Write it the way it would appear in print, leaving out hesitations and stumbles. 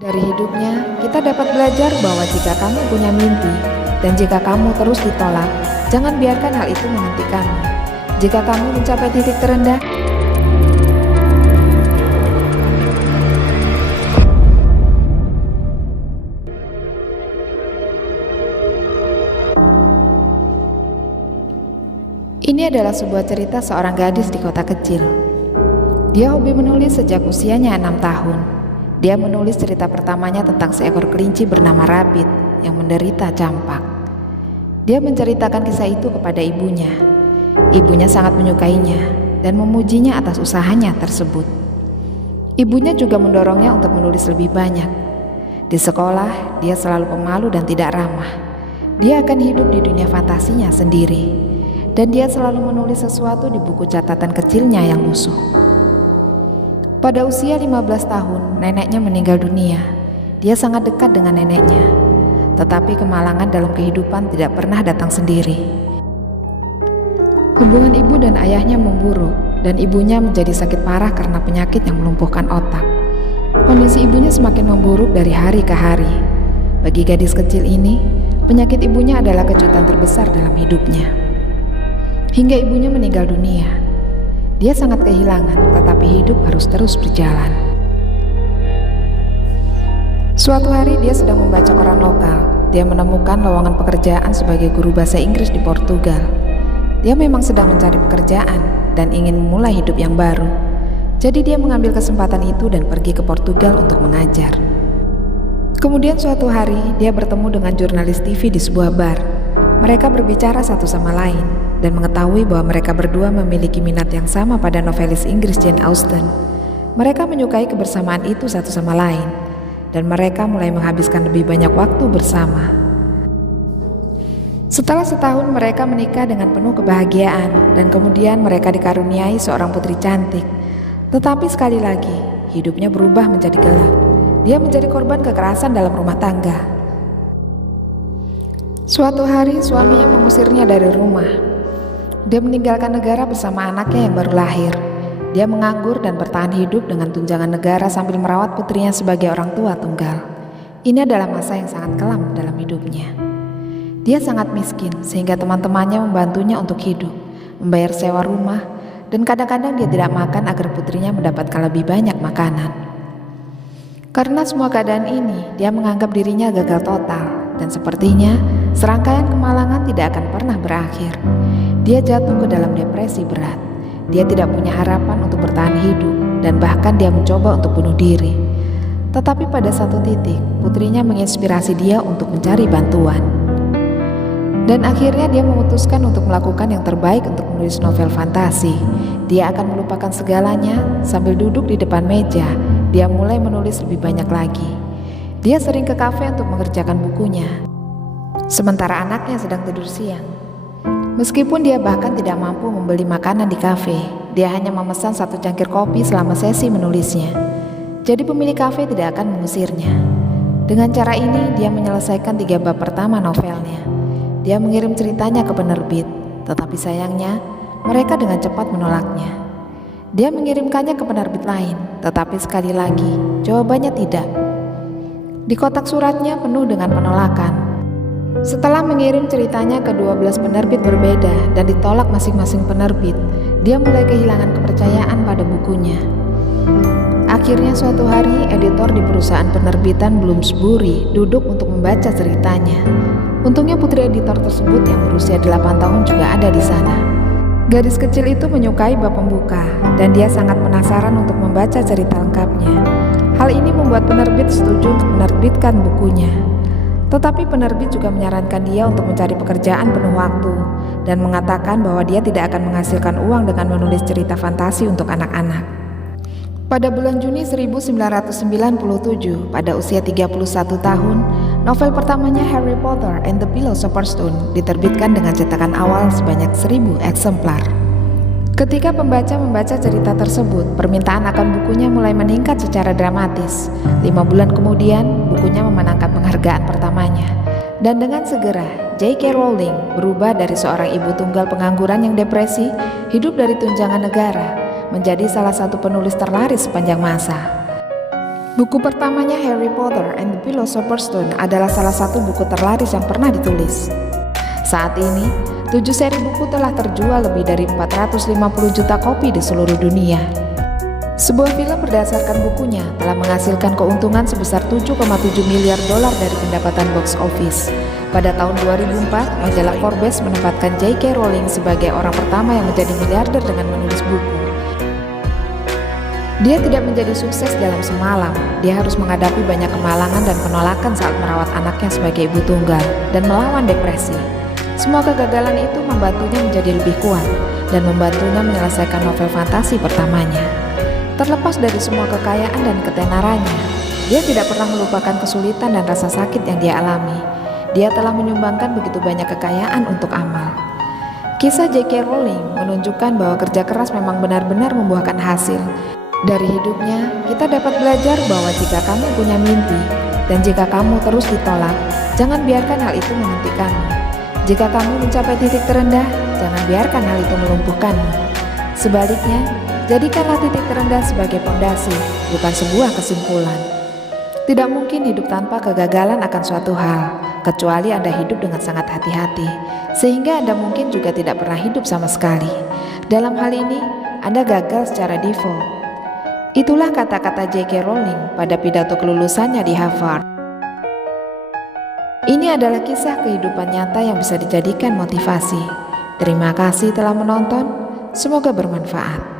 Dari hidupnya, kita dapat belajar bahwa jika kamu punya mimpi dan jika kamu terus ditolak, jangan biarkan hal itu menghentikanmu. Jika kamu mencapai titik terendah, ini adalah sebuah cerita seorang gadis di kota kecil. Dia hobi menulis sejak usianya 6 tahun. Dia menulis cerita pertamanya tentang seekor kelinci bernama Rabbit yang menderita campak. Dia menceritakan kisah itu kepada ibunya. Ibunya sangat menyukainya dan memujinya atas usahanya tersebut. Ibunya juga mendorongnya untuk menulis lebih banyak. Di sekolah, dia selalu pemalu dan tidak ramah. Dia akan hidup di dunia fantasinya sendiri. Dan dia selalu menulis sesuatu di buku catatan kecilnya yang lusuh. Pada usia 15 tahun, neneknya meninggal dunia. Dia sangat dekat dengan neneknya. Tetapi kemalangan dalam kehidupan tidak pernah datang sendiri. Hubungan ibu dan ayahnya memburuk, dan ibunya menjadi sakit parah karena penyakit yang melumpuhkan otak. Kondisi ibunya semakin memburuk dari hari ke hari. Bagi gadis kecil ini, penyakit ibunya adalah kejutan terbesar dalam hidupnya. Hingga ibunya meninggal dunia. Dia sangat kehilangan, tetapi hidup harus terus berjalan. Suatu hari dia sedang membaca koran lokal. Dia menemukan lowongan pekerjaan sebagai guru bahasa Inggris di Portugal. Dia memang sedang mencari pekerjaan dan ingin memulai hidup yang baru. Jadi dia mengambil kesempatan itu dan pergi ke Portugal untuk mengajar. Kemudian suatu hari dia bertemu dengan jurnalis TV di sebuah bar. Mereka berbicara satu sama lain dan mengetahui bahwa mereka berdua memiliki minat yang sama pada novelis Inggris Jane Austen. Mereka menyukai kebersamaan itu satu sama lain, dan mereka mulai menghabiskan lebih banyak waktu bersama. Setelah setahun mereka menikah dengan penuh kebahagiaan, dan kemudian mereka dikaruniai seorang putri cantik. Tetapi sekali lagi, hidupnya berubah menjadi gelap. Dia menjadi korban kekerasan dalam rumah tangga. Suatu hari suaminya mengusirnya dari rumah. Dia meninggalkan negara bersama anaknya yang baru lahir. Dia menganggur dan bertahan hidup dengan tunjangan negara sambil merawat putrinya sebagai orang tua tunggal. Ini adalah masa yang sangat kelam dalam hidupnya. Dia sangat miskin sehingga teman-temannya membantunya untuk hidup, membayar sewa rumah, dan kadang-kadang dia tidak makan agar putrinya mendapatkan lebih banyak makanan. Karena semua keadaan ini, dia menganggap dirinya gagal total. Dan sepertinya serangkaian kemalangan tidak akan pernah berakhir. Dia jatuh ke dalam depresi berat. Dia tidak punya harapan untuk bertahan hidup dan bahkan dia mencoba untuk bunuh diri. Tetapi pada satu titik, putrinya menginspirasi dia untuk mencari bantuan. Dan akhirnya dia memutuskan untuk melakukan yang terbaik untuk menulis novel fantasi. Dia akan melupakan segalanya sambil duduk di depan meja. Dia mulai menulis lebih banyak lagi. Dia sering ke kafe untuk mengerjakan bukunya, sementara anaknya sedang tidur siang. Meskipun dia bahkan tidak mampu membeli makanan di kafe, dia hanya memesan 1 cangkir kopi selama sesi menulisnya. Jadi pemilik kafe tidak akan mengusirnya. Dengan cara ini, dia menyelesaikan 3 bab pertama novelnya. Dia mengirim ceritanya ke penerbit, tetapi sayangnya mereka dengan cepat menolaknya. Dia mengirimkannya ke penerbit lain, tetapi sekali lagi jawabannya tidak. Di kotak suratnya penuh dengan penolakan. Setelah mengirim ceritanya ke 12 penerbit berbeda dan ditolak masing-masing penerbit, dia mulai kehilangan kepercayaan pada bukunya. Akhirnya suatu hari, editor di perusahaan penerbitan Bloomsbury duduk untuk membaca ceritanya. Untungnya putri editor tersebut yang berusia 8 tahun juga ada di sana. Gadis kecil itu menyukai bab pembuka dan dia sangat penasaran untuk membaca cerita lengkapnya. Hal ini membuat penerbit setuju untuk menerbitkan bukunya. Tetapi penerbit juga menyarankan dia untuk mencari pekerjaan penuh waktu dan mengatakan bahwa dia tidak akan menghasilkan uang dengan menulis cerita fantasi untuk anak-anak. Pada bulan Juni 1997, pada usia 31 tahun, novel pertamanya Harry Potter and the Philosopher's Stone diterbitkan dengan cetakan awal sebanyak 1000 eksemplar. Ketika pembaca membaca cerita tersebut, permintaan akan bukunya mulai meningkat secara dramatis. 5 bulan kemudian, bukunya memenangkan penghargaan pertamanya. Dan dengan segera, J.K. Rowling berubah dari seorang ibu tunggal pengangguran yang depresi, hidup dari tunjangan negara, menjadi salah satu penulis terlaris sepanjang masa. Buku pertamanya, Harry Potter and the Philosopher's Stone, adalah salah satu buku terlaris yang pernah ditulis. Saat ini, 7 seri buku telah terjual lebih dari 450 juta kopi di seluruh dunia. Sebuah film berdasarkan bukunya telah menghasilkan keuntungan sebesar 7,7 miliar dolar dari pendapatan box office. Pada tahun 2004, majalah Forbes menempatkan J.K. Rowling sebagai orang pertama yang menjadi miliarder dengan menulis buku. Dia tidak menjadi sukses dalam semalam. Dia harus menghadapi banyak kemalangan dan penolakan saat merawat anaknya sebagai ibu tunggal dan melawan depresi. Semua kegagalan itu membantunya menjadi lebih kuat dan membantunya menyelesaikan novel fantasi pertamanya. Terlepas dari semua kekayaan dan ketenarannya, dia tidak pernah melupakan kesulitan dan rasa sakit yang dia alami. Dia telah menyumbangkan begitu banyak kekayaan untuk amal. Kisah J.K. Rowling menunjukkan bahwa kerja keras memang benar-benar membuahkan hasil. Dari hidupnya, kita dapat belajar bahwa jika kamu punya mimpi dan jika kamu terus ditolak, jangan biarkan hal itu menghentikanmu. Jika kamu mencapai titik terendah, jangan biarkan hal itu melumpuhkanmu. Sebaliknya, jadikanlah titik terendah sebagai fondasi, bukan sebuah kesimpulan. Tidak mungkin hidup tanpa kegagalan akan suatu hal, kecuali Anda hidup dengan sangat hati-hati, sehingga Anda mungkin juga tidak pernah hidup sama sekali. Dalam hal ini, Anda gagal secara default. Itulah kata-kata J.K. Rowling pada pidato kelulusannya di Harvard. Ini adalah kisah kehidupan nyata yang bisa dijadikan motivasi. Terima kasih telah menonton, semoga bermanfaat.